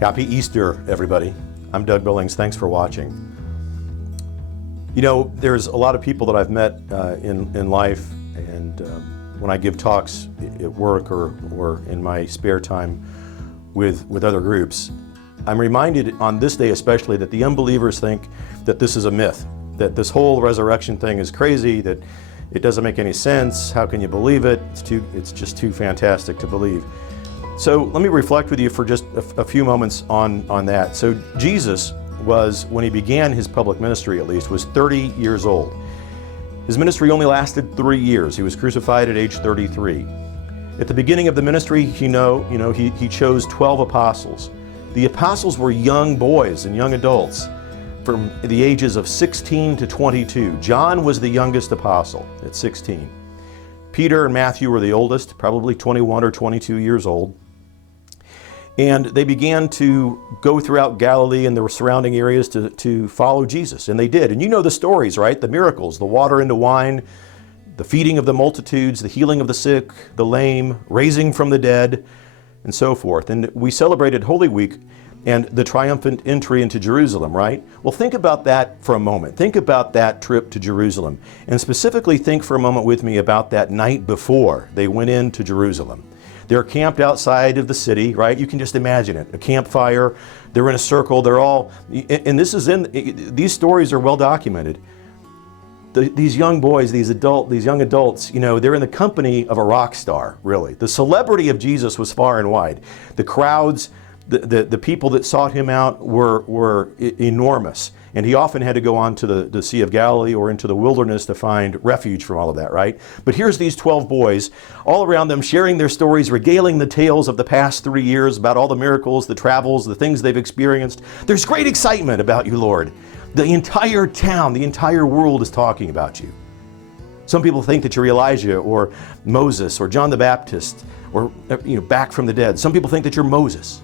Happy Easter, everybody. I'm Doug Billings. Thanks for watching. You know, there's a lot of people that I've met in life, and when I give talks at work or in my spare time with other groups, I'm reminded on this day especially that the unbelievers think that this is a myth, that this whole resurrection thing is crazy, that it doesn't make any sense. How can you believe it? It's just too fantastic to believe. So let me reflect with you for just a few moments on that. So Jesus was, when he began his public ministry at least, was 30 years old. His ministry only lasted 3 years. He was crucified at age 33. At the beginning of the ministry, he chose 12 apostles. The apostles were young boys and young adults from the ages of 16 to 22. John was the youngest apostle at 16. Peter and Matthew were the oldest, probably 21 or 22 years old. And they began to go throughout Galilee and the surrounding areas to follow Jesus. And they did. And you know the stories, right? The miracles, the water into wine, the feeding of the multitudes, the healing of the sick, the lame, raising from the dead, and so forth. And we celebrated Holy Week and the triumphant entry into Jerusalem, right? Well, think about that for a moment. Think about that trip to Jerusalem. And specifically think for a moment with me about that night before they went into Jerusalem. They're camped outside of the city, right? You can just imagine it, a campfire. They're in a circle. They're all, and these stories are well documented. These young boys, these young adults, you know, they're in the company of a rock star, really. The celebrity of Jesus was far and wide. The crowds, the people that sought him out were enormous. And he often had to go on to the Sea of Galilee or into the wilderness to find refuge from all of that, right? But here's these 12 boys, all around them, sharing their stories, regaling the tales of the past 3 years about all the miracles, the travels, the things they've experienced. There's great excitement about you, Lord. The entire town, the entire world is talking about you. Some people think that you're Elijah or Moses or John the Baptist or, back from the dead. Some people think that you're Moses.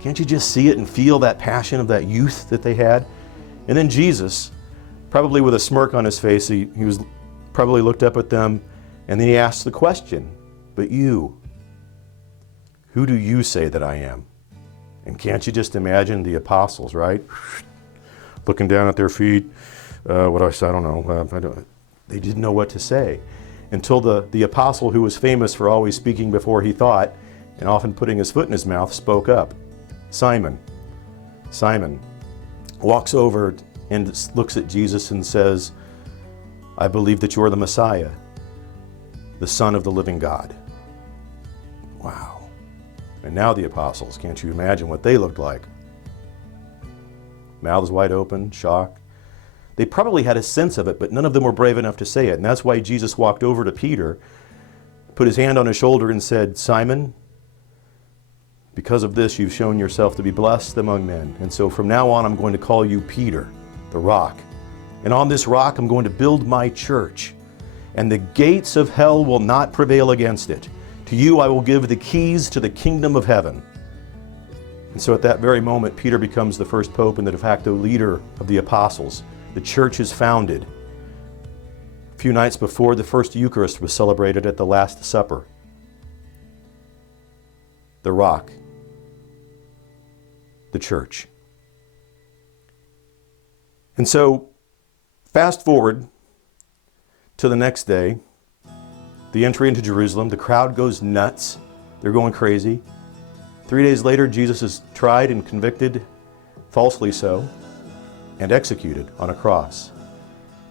Can't you just see it and feel that passion of that youth that they had? And then Jesus, probably with a smirk on his face, he was probably looked up at them, and then he asked the question, "But you, who do you say that I am?" And can't you just imagine the apostles, right? Looking down at their feet, what do I say? I don't know. They didn't know what to say until the apostle who was famous for always speaking before he thought and often putting his foot in his mouth spoke up. Simon walks over and looks at Jesus and says, "I believe that you are the Messiah, the Son of the living God." Wow. And now the apostles, can't you imagine what they looked like? Mouths wide open, shock. They probably had a sense of it, but none of them were brave enough to say it. And that's why Jesus walked over to Peter, put his hand on his shoulder and said, "Simon, because of this, you've shown yourself to be blessed among men. And so from now on, I'm going to call you Peter, the rock. And on this rock, I'm going to build my church. And the gates of hell will not prevail against it. To you, I will give the keys to the kingdom of heaven." And so at that very moment, Peter becomes the first pope and the de facto leader of the apostles. The church is founded. A few nights before, the first Eucharist was celebrated at the Last Supper. The rock. The church. And so, fast forward to the next day, the entry into Jerusalem, the crowd goes nuts. They're going crazy. 3 days later, Jesus is tried and convicted, falsely so, and executed on a cross.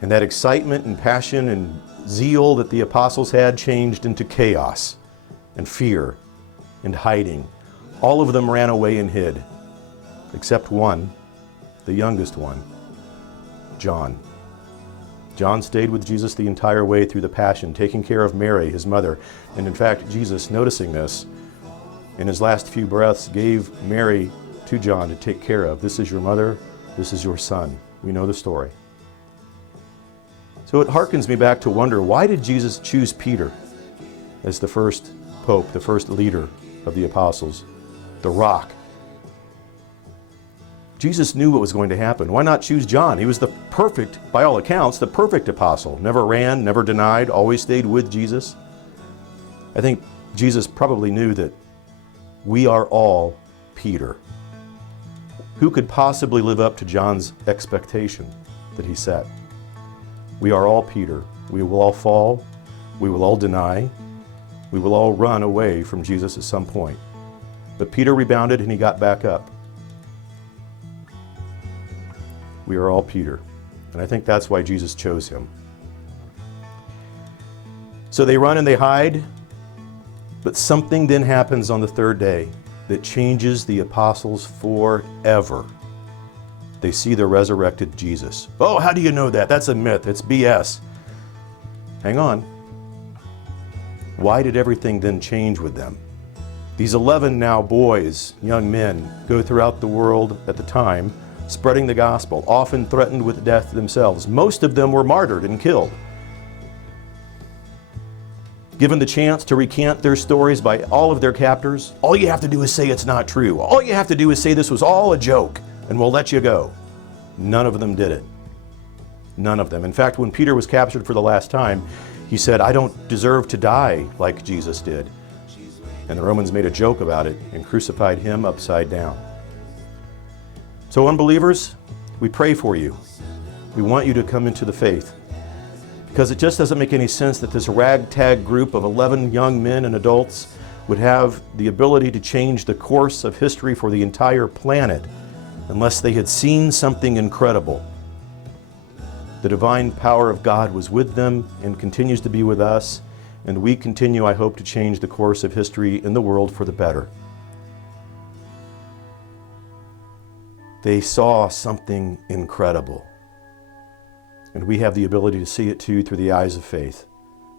And that excitement and passion and zeal that the apostles had changed into chaos and fear and hiding. All of them ran away and hid, except one, the youngest one, John. John stayed with Jesus the entire way through the Passion, taking care of Mary, his mother. And in fact, Jesus, noticing this, in his last few breaths, gave Mary to John to take care of. "This is your mother, this is your son." We know the story. So it harkens me back to wonder, why did Jesus choose Peter as the first pope, the first leader of the apostles, the rock? Jesus knew what was going to happen. Why not choose John? He was the perfect, by all accounts, the perfect apostle. Never ran, never denied, always stayed with Jesus. I think Jesus probably knew that we are all Peter. Who could possibly live up to John's expectation that he set? We are all Peter. We will all fall. We will all deny. We will all run away from Jesus at some point. But Peter rebounded and he got back up. We are all Peter. And I think that's why Jesus chose him. So they run and they hide, but something then happens on the third day that changes the apostles forever. They see the resurrected Jesus. Oh, how do you know that? That's a myth. It's BS. Hang on. Why did everything then change with them? These 11 now boys, young men, go throughout the world at the time, spreading the gospel, often threatened with death themselves. Most of them were martyred and killed. Given the chance to recant their stories by all of their captors, all you have to do is say it's not true. All you have to do is say this was all a joke, and we'll let you go. None of them did it. None of them. In fact, when Peter was captured for the last time, he said, I don't deserve to die like Jesus did. And the Romans made a joke about it and crucified him upside down. So unbelievers, we pray for you. We want you to come into the faith. Because it just doesn't make any sense that this ragtag group of 11 young men and adults would have the ability to change the course of history for the entire planet unless they had seen something incredible. The divine power of God was with them and continues to be with us, and we continue, I hope, to change the course of history in the world for the better. They saw something incredible. And we have the ability to see it too through the eyes of faith.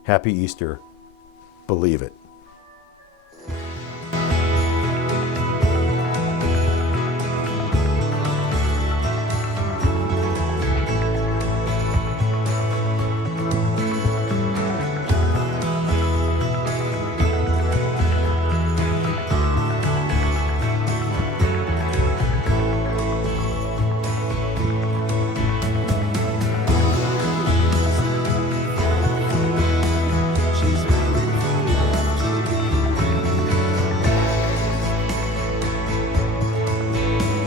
Happy Easter. Believe it.